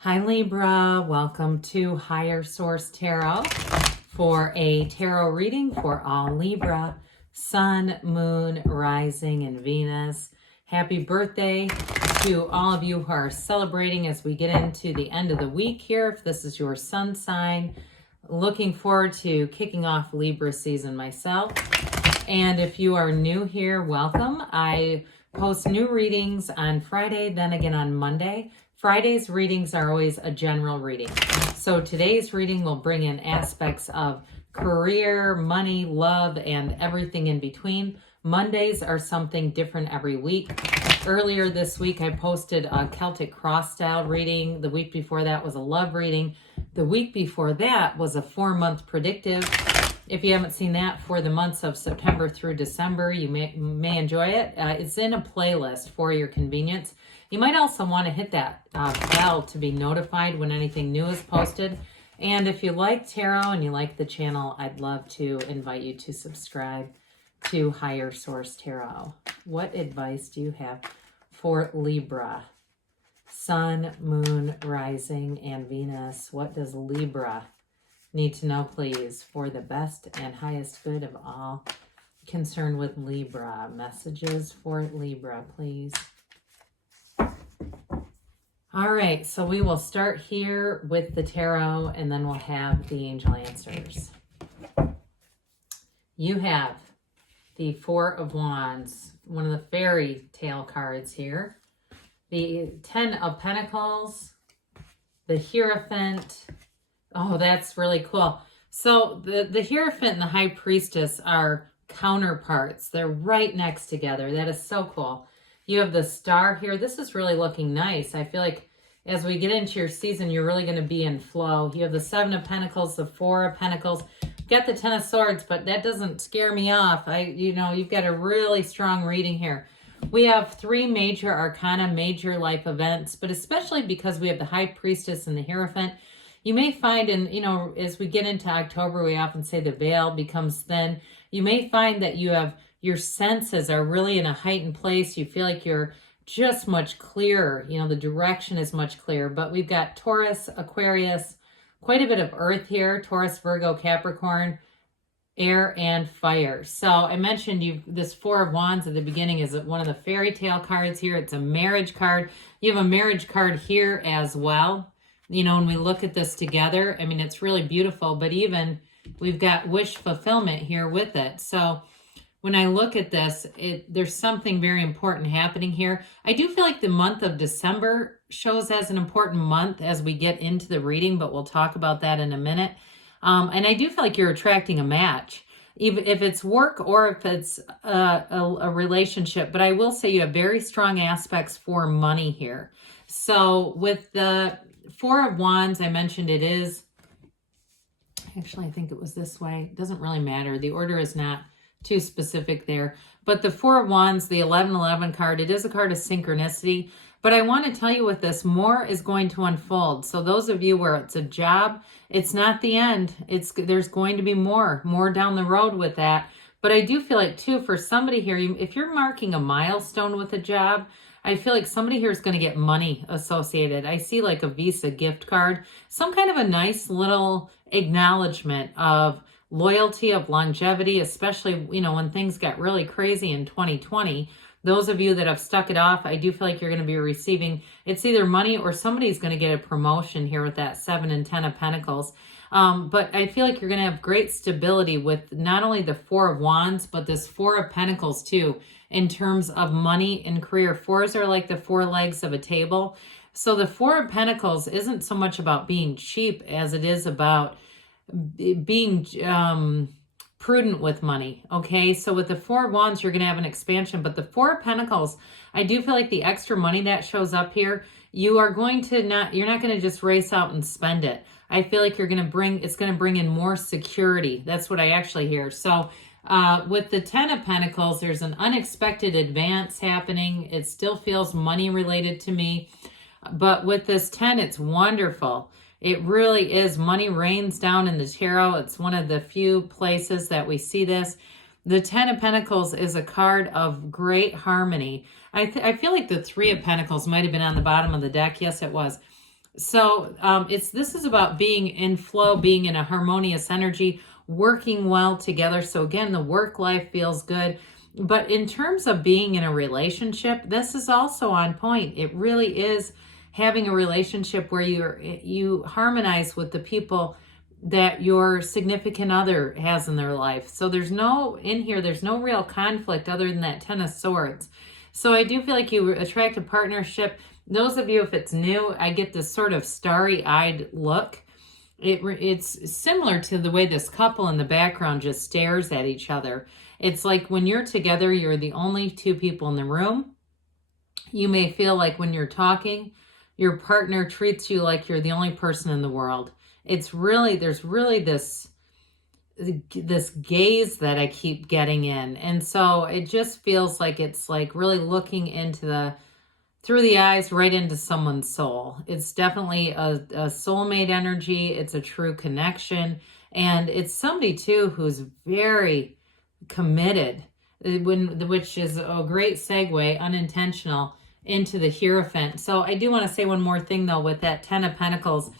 Hi Libra, welcome to Higher Source Tarot for a tarot reading for all Libra, Sun, Moon, Rising, and Venus. Happy birthday to all of you who are celebrating as we get into the end of the week here. If this is your sun sign, looking forward to kicking off Libra season myself. And if you are new here, welcome. I post new readings on Friday, then again on Monday. Friday's readings are always a general reading. So today's reading will bring in aspects of career, money, love, and everything in between. Mondays are something different every week. Earlier this week, I posted a Celtic cross style reading. The week before that was a love reading. The week before that was a 4-month predictive. If you haven't seen that for the months of September through December, you may enjoy it. It's in a playlist for your convenience. You might also want to hit that bell to be notified when anything new is posted. And if you like tarot and you like the channel, I'd love to invite you to subscribe to Higher Source Tarot. What advice do you have for Libra? Sun, Moon, Rising, and Venus. What does Libra need to know, please, for the best and highest good of all concerned with Libra? Messages for Libra, please. All right, so we will start here with the tarot, and then we'll have the angel answers. You have the Four of Wands, one of the fairy tale cards here. The 10 of Pentacles, the Hierophant. Oh, that's really cool. So the Hierophant and the High Priestess are counterparts. They're right next together. That is so cool. You have the Star here. This is really looking nice. I feel like as we get into your season, you're really going to be in flow. You have the 7 of Pentacles, the 4 of Pentacles. You've got the 10 of Swords, but that doesn't scare me off. You've got a really strong reading here. We have 3 major arcana, major life events, but especially because we have the High Priestess and the Hierophant, you may find as we get into October, we often say the veil becomes thin. You may find that your senses are really in a heightened place. You feel like you're just much clearer. The direction is much clearer. But we've got Taurus, Aquarius, quite a bit of earth here. Taurus, Virgo, Capricorn, air, and fire. So I mentioned this Four of Wands at the beginning is one of the fairy tale cards here. It's a marriage card. You have a marriage card here as well. When we look at this together, it's really beautiful. But even we've got wish fulfillment here with it. So when I look at this, there's something very important happening here. I do feel like the month of December shows as an important month as we get into the reading, but we'll talk about that in a minute. And I do feel like you're attracting a match, even if it's work or if it's a relationship. But I will say you have very strong aspects for money here. So with the Four of Wands, I mentioned it is, actually I think it was this way. It doesn't really matter. The order is not too specific there. But the Four of Wands, the 1111 card, it is a card of synchronicity. But I want to tell you with this, more is going to unfold. So those of you where it's a job, it's not the end. There's going to be more down the road with that. But I do feel like too, for somebody here, if you're marking a milestone with a job, I feel like somebody here is going to get money associated. I see like a Visa gift card, some kind of a nice little acknowledgement of loyalty, of longevity, especially, when things got really crazy in 2020. Those of you that have stuck it off, I do feel like you're going to be receiving, it's either money or somebody's going to get a promotion here with that 7 and 10 of Pentacles. But I feel like you're going to have great stability with not only the Four of Wands, but this 4 of Pentacles too, in terms of money and career. Fours are like the 4 legs of a table. So the 4 of Pentacles isn't so much about being cheap as it is about being prudent with money. Okay, so with the 4 of Wands, you're going to have an expansion, but the 4 of Pentacles, I do feel like the extra money that shows up here, you're not going to just race out and spend it. I feel like it's going to bring in more security. That's what I actually hear. So with the 10 of Pentacles, there's an unexpected advance happening. It still feels money related to me. But with this 10, it's wonderful. It really is. Money rains down in the tarot. It's one of the few places that we see this. The 10 of Pentacles is a card of great harmony. I feel like the 3 of Pentacles might have been on the bottom of the deck. Yes, it was. So this is about being in flow, being in a harmonious energy, working well together. So again, the work life feels good. But in terms of being in a relationship, this is also on point. It really is having a relationship where you harmonize with the people that your significant other has in their life. So there's no real conflict other than that Ten of Swords. So I do feel like you attract a partnership. Those of you, if it's new, I get this sort of starry-eyed look. It's similar to the way this couple in the background just stares at each other. It's like when you're together, you're the only two people in the room. You may feel like when you're talking, your partner treats you like you're the only person in the world. There's really this gaze that I keep getting in. And so it just feels like it's like really looking through the eyes right into someone's soul. It's definitely a soulmate energy. It's a true connection. And it's somebody too who's very committed, which is a great segue, unintentional, into the Hierophant. So I do want to say one more thing though with that Ten of Pentacles.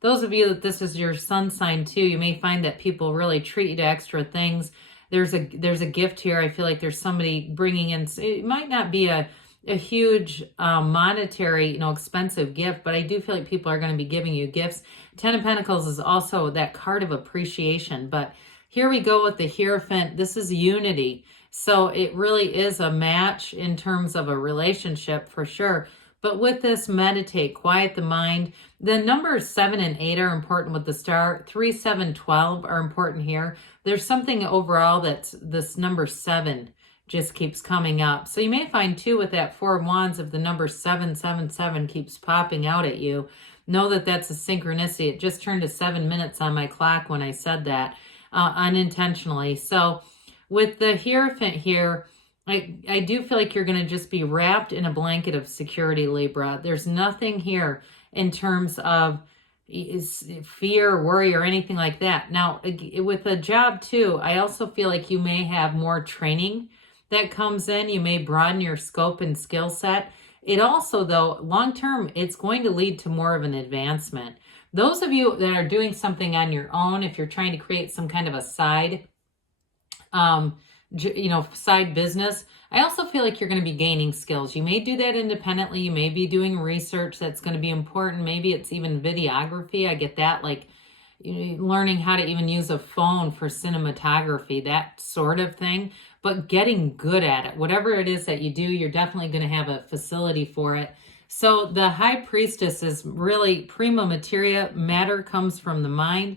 Those of you that this is your sun sign too, you may find that people really treat you to extra things. There's a gift here. I feel like there's somebody bringing in, it might not be a huge monetary, expensive gift, but I do feel like people are going to be giving you gifts. Ten of Pentacles is also that card of appreciation, but here we go with the Hierophant. This is unity. So it really is a match in terms of a relationship for sure. But with this, meditate, quiet the mind. The numbers 7 and 8 are important with the star. 3, 7, 12 are important here. There's something overall that's this number 7 just keeps coming up. So you may find too with that Four of Wands, if the number 777 keeps popping out at you, know that that's a synchronicity. It just turned to 7 minutes on my clock when I said that unintentionally. So with the Hierophant here, I do feel like you're going to just be wrapped in a blanket of security, Libra. There's nothing here in terms of fear, worry, or anything like that. Now, with a job too, I also feel like you may have more training that comes in. You may broaden your scope and skill set. It also, though, long term, it's going to lead to more of an advancement. Those of you that are doing something on your own, if you're trying to create some kind of a side business, I also feel like you're going to be gaining skills. You may do that independently. You may be doing research that's going to be important. Maybe it's even videography. I get that, like learning how to even use a phone for cinematography, that sort of thing, but getting good at it. Whatever it is that you do, you're definitely going to have a facility for it. So the High Priestess is really prima materia. Matter comes from the mind.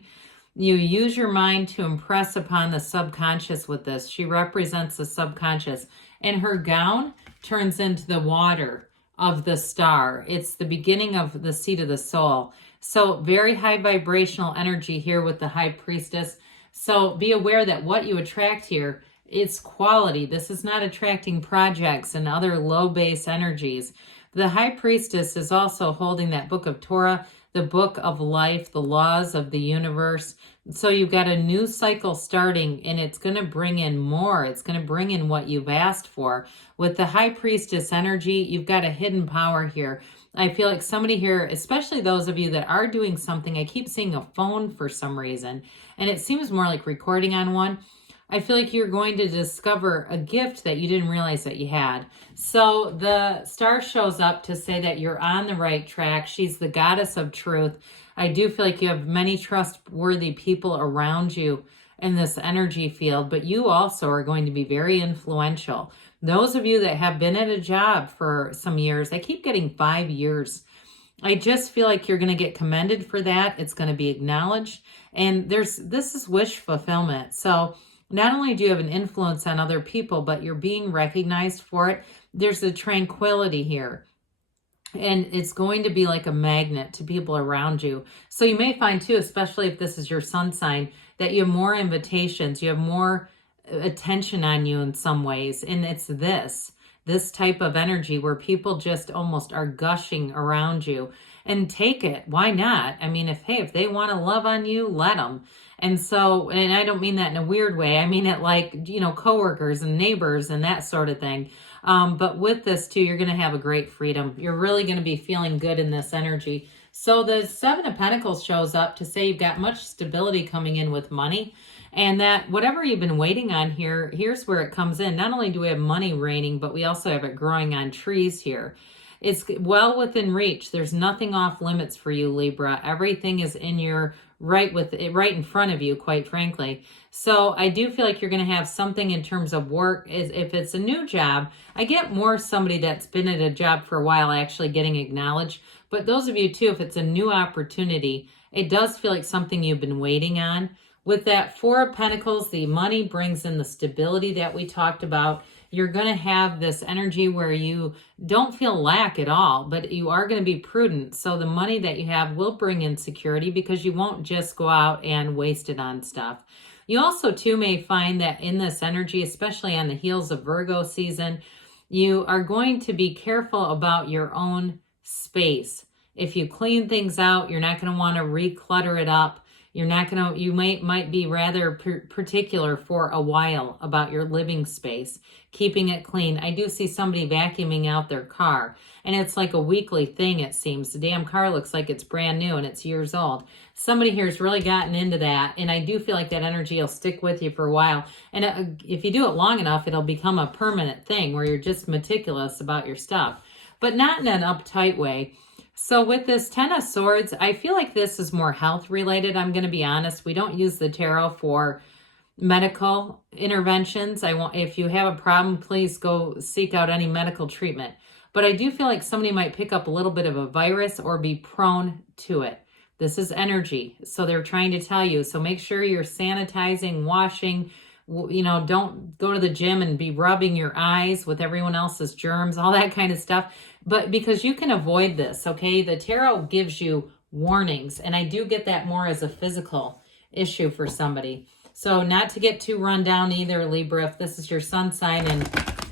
You use your mind to impress upon the subconscious with this. She represents the subconscious. And her gown turns into the water of the star. It's the beginning of the seat of the soul. So very high vibrational energy here with the High Priestess. So be aware that what you attract here, it's quality. This is not attracting projects and other low base energies. The High Priestess is also holding that book of Torah, the book of life, the laws of the universe. So you've got a new cycle starting, and it's going to bring in more. It's going to bring in what you've asked for. With the High Priestess energy, you've got a hidden power here. I feel like somebody here, especially those of you that are doing something, I keep seeing a phone for some reason, and it seems more like recording on one. I feel like you're going to discover a gift that you didn't realize that you had. So the star shows up to say that you're on the right track. She's the goddess of truth. I do feel like you have many trustworthy people around you in this energy field, but you also are going to be very influential. Those of you that have been at a job for some years, I keep getting 5 years. I just feel like you're going to get commended for that. It's going to be acknowledged. And this is wish fulfillment. So not only do you have an influence on other people, but you're being recognized for it. There's a tranquility here. And it's going to be like a magnet to people around you. So you may find too, especially if this is your sun sign, that you have more invitations, you have more attention on you in some ways. And it's this type of energy where people just almost are gushing around you. And take it. Why not? I mean, if they want to love on you, let them. And so, and I don't mean that in a weird way. I mean it like, coworkers and neighbors and that sort of thing. But with this too, you're going to have a great freedom. You're really going to be feeling good in this energy. So the Seven of Pentacles shows up to say you've got much stability coming in with money, and that whatever you've been waiting on here, here's where it comes in. Not only do we have money raining, but we also have it growing on trees here. It's well within reach. There's nothing off limits for you, Libra. Everything is in your right in front of you, quite frankly. So I do feel like you're going to have something in terms of work. If it's a new job, I get more somebody that's been at a job for a while actually getting acknowledged. But those of you too, if it's a new opportunity, it does feel like something you've been waiting on. With that Four of Pentacles, the money brings in the stability that we talked about. You're going to have this energy where you don't feel lack at all, but you are going to be prudent. So the money that you have will bring in security because you won't just go out and waste it on stuff. You also too may find that in this energy, especially on the heels of Virgo season, you are going to be careful about your own space. If you clean things out, you're not going to want to reclutter it up. You're not going to, you might be rather particular for a while about your living space, keeping it clean. I do see somebody vacuuming out their car, and it's like a weekly thing, it seems. The damn car looks like it's brand new and it's years old. Somebody here has really gotten into that, and I do feel like that energy will stick with you for a while. And if you do it long enough, it'll become a permanent thing where you're just meticulous about your stuff, but not in an uptight way. So with this Ten of Swords, I feel like this is more health related. I'm going to be honest. We don't use the tarot for medical interventions. If you have a problem, please go seek out any medical treatment. But I do feel like somebody might pick up a little bit of a virus or be prone to it. This is energy. So they're trying to tell you. So make sure you're sanitizing, washing. Don't go to the gym and be rubbing your eyes with everyone else's germs, all that kind of stuff. But because you can avoid this, okay? The tarot gives you warnings, and I do get that more as a physical issue for somebody. So not to get too run down either, Libra. If this is your sun sign and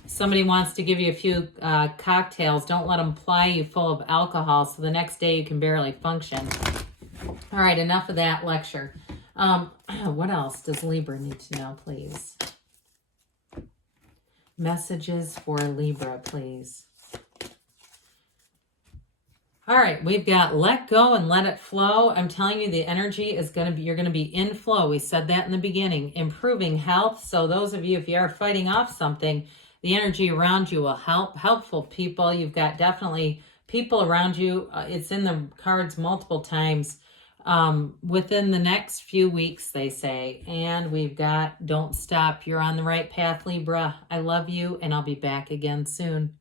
somebody wants to give you a few cocktails, don't let them ply you full of alcohol so the next day you can barely function. All right, enough of that lecture. What else does Libra need to know, please? Messages for Libra, please. All right, we've got let go and let it flow. I'm telling you, the energy is going to be, you're going to be in flow. We said that in the beginning. Improving health. So those of you, if you are fighting off something, the energy around you will help. Helpful people. You've got definitely people around you. It's in the cards multiple times. Within the next few weeks, they say. And we've got don't stop. You're on the right path, Libra. I love you, and I'll be back again soon.